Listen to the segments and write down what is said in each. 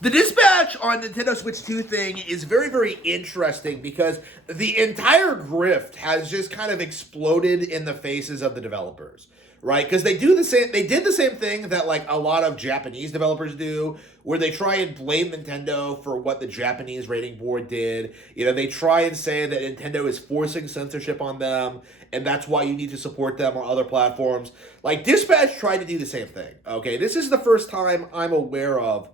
The dispatch on Nintendo Switch 2 thing is very, very interesting because the entire grift has just kind of exploded in the faces of the developers, right? Because they did the same thing that like a lot of Japanese developers do, where they try and blame Nintendo for what the Japanese rating board did. You know, they try and say that Nintendo is forcing censorship on them, and that's why you need to support them on other platforms. Like Dispatch tried to do the same thing. Okay, this is the first time I'm aware of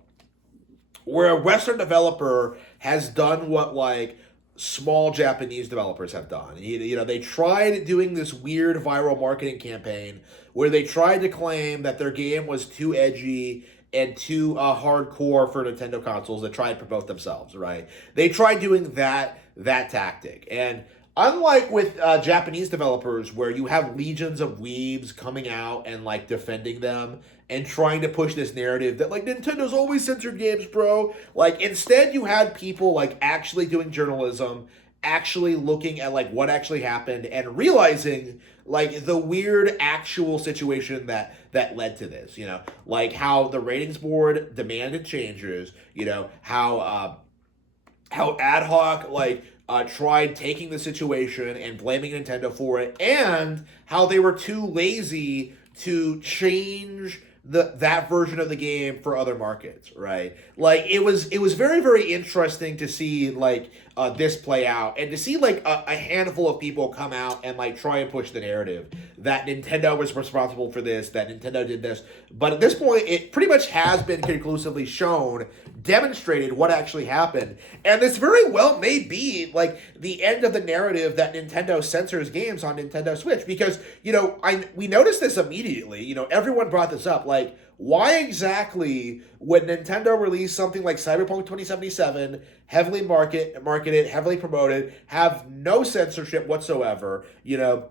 where a Western developer has done what like small Japanese developers have done. You know, they tried doing this weird viral marketing campaign where they tried to claim that their game was too edgy and too hardcore for Nintendo consoles that try and promote themselves. Right? They tried doing that tactic, and unlike with Japanese developers, where you have legions of weebs coming out and like defending them and trying to push this narrative that like Nintendo's always censored games, bro. Like instead, you had people like actually doing journalism, actually looking at like what actually happened and realizing like the weird actual situation that led to this. You know, like how the ratings board demanded changes. You know how ad hoc like tried taking the situation and blaming Nintendo for it, and how they were too lazy to change that version of the game for other markets, right? Like it was very, very interesting to see like this play out, and to see like a handful of people come out and like try and push the narrative that Nintendo was responsible for this, that Nintendo did this. But at this point, it pretty much has been conclusively shown, demonstrated what actually happened, and this very well may be like the end of the narrative that Nintendo censors games on Nintendo Switch. Because we noticed this immediately. You know, everyone brought this up. Like, why exactly would Nintendo release something like Cyberpunk 2077, heavily marketed, heavily promoted, have no censorship whatsoever? You know,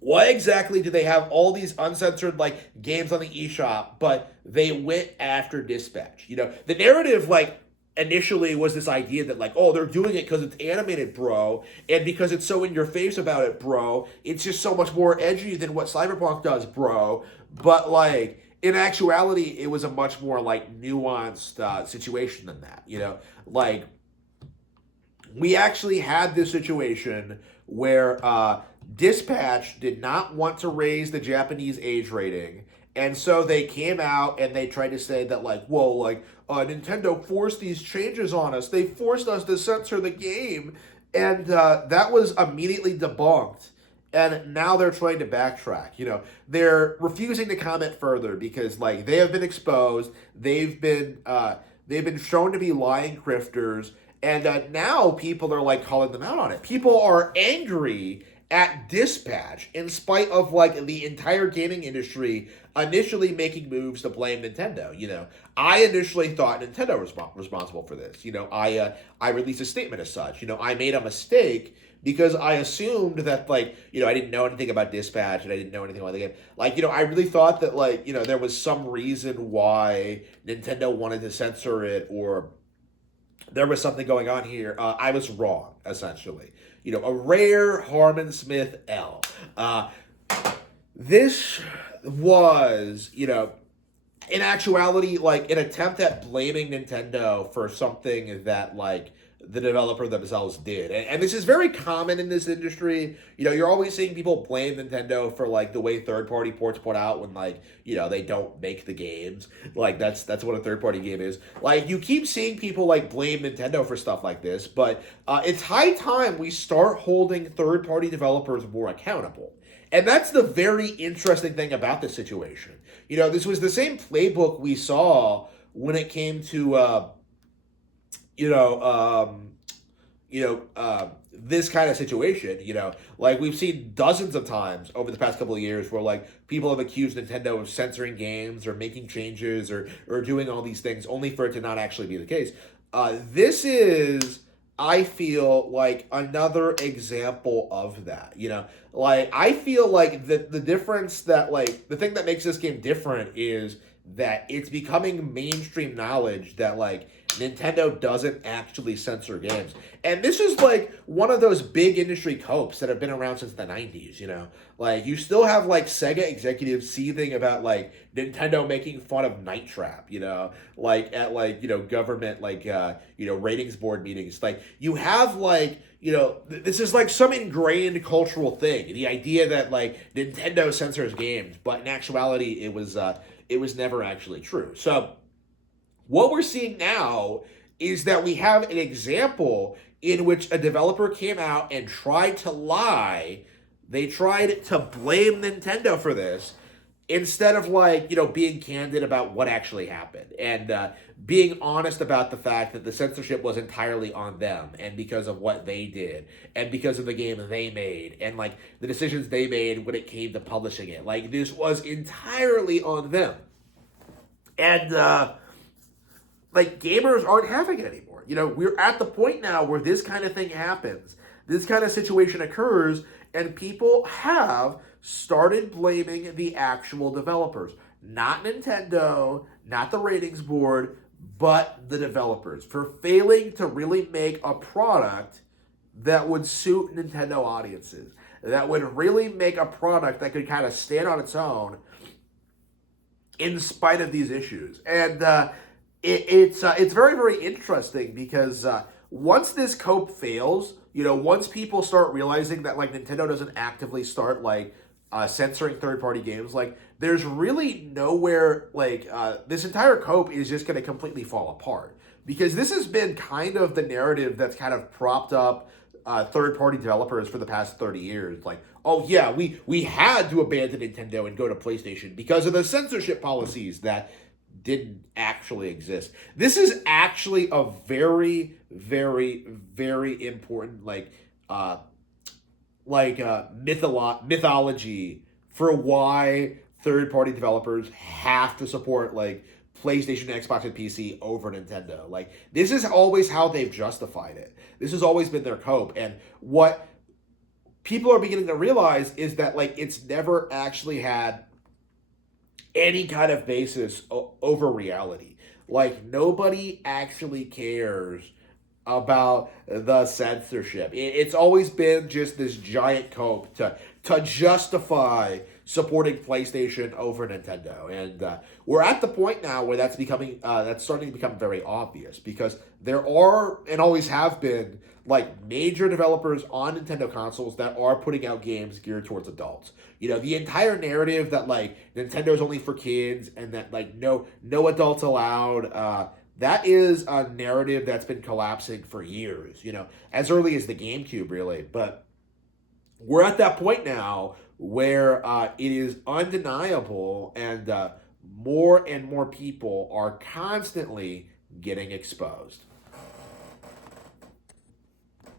why exactly do they have all these uncensored like games on the eShop, but they went after Dispatch? You know, the narrative like initially was this idea that like, oh, they're doing it because it's animated, bro, and because it's so in your face about it, bro. It's just so much more edgy than what Cyberpunk does, bro. But like in actuality, it was a much more like nuanced situation than that. You know, like we actually had this situation where Dispatch did not want to raise the Japanese age rating, and so they came out and they tried to say that like, whoa, like Nintendo forced these changes on us. They forced us to censor the game, and that was immediately debunked. And now they're trying to backtrack. You know, they're refusing to comment further because like they have been exposed. They've been shown to be lying grifters, and now people are like calling them out on it. People are angry at Dispatch in spite of like the entire gaming industry initially making moves to blame Nintendo. You know, I initially thought Nintendo was responsible for this. You know, I released a statement as such. You know, I made a mistake because I assumed that like, you know, I didn't know anything about Dispatch and I didn't know anything about the game. Like, you know, I really thought that like, you know, there was some reason why Nintendo wanted to censor it, or there was something going on here. I was wrong, essentially. You know, a rare Harmon Smith L. This was, you know, in actuality, like an attempt at blaming Nintendo for something that like the developer themselves did. And this is very common in this industry. You know, you're always seeing people blame Nintendo for like the way third-party ports put out when like, you know, they don't make the games. Like that's what a third-party game is. Like you keep seeing people like blame Nintendo for stuff like this, but it's high time we start holding third-party developers more accountable. And that's the very interesting thing about this situation. You know, this was the same playbook we saw when it came to this kind of situation. You know, like we've seen dozens of times over the past couple of years where like people have accused Nintendo of censoring games or making changes or doing all these things only for it to not actually be the case. This is, I feel like, another example of that. You know, like I feel like the difference that like the thing that makes this game different is that it's becoming mainstream knowledge that like Nintendo doesn't actually censor games. And this is like one of those big industry copes that have been around since the 90s, you know? Like, you still have like Sega executives seething about like Nintendo making fun of Night Trap, you know? Like, at like, you know, government, like, ratings board meetings. Like, you have like, this is like some ingrained cultural thing. The idea that like Nintendo censors games, but in actuality, it was never actually true. So, what we're seeing now is that we have an example in which a developer came out and tried to lie. They tried to blame Nintendo for this instead of like, being candid about what actually happened and being honest about the fact that the censorship was entirely on them and because of what they did and because of the game they made and like the decisions they made when it came to publishing it. Like, this was entirely on them. And, like, gamers aren't having it anymore. We're at the point now where this kind of thing happens. This kind of situation occurs, and people have started blaming the actual developers. Not Nintendo, not the ratings board, but the developers for failing to really make a product that would suit Nintendo audiences. That would really make a product that could kind of stand on its own in spite of these issues. And, it's very, very interesting because once this cope fails, once people start realizing that like Nintendo doesn't actively start like censoring third-party games, like there's really nowhere like this entire cope is just going to completely fall apart because this has been kind of the narrative that's kind of propped up third-party developers for the past 30 years. Like, oh yeah, we had to abandon Nintendo and go to PlayStation because of the censorship policies that didn't actually exist. This is actually a very, very, very important mythology for why third-party developers have to support like PlayStation, Xbox, and PC over Nintendo. Like, this is always how they've justified it. This has always been their cope. And what people are beginning to realize is that like it's never actually had any kind of basis over reality. Like, nobody actually cares about the censorship. It's always been just this giant cope to justify supporting PlayStation over Nintendo. And we're at the point now where that's starting to become very obvious because there are and always have been like major developers on Nintendo consoles that are putting out games geared towards adults. The entire narrative that like Nintendo's only for kids and that like no adults allowed, that is a narrative that's been collapsing for years, as early as the GameCube, really. But we're at that point now where it is undeniable and more people are constantly getting exposed.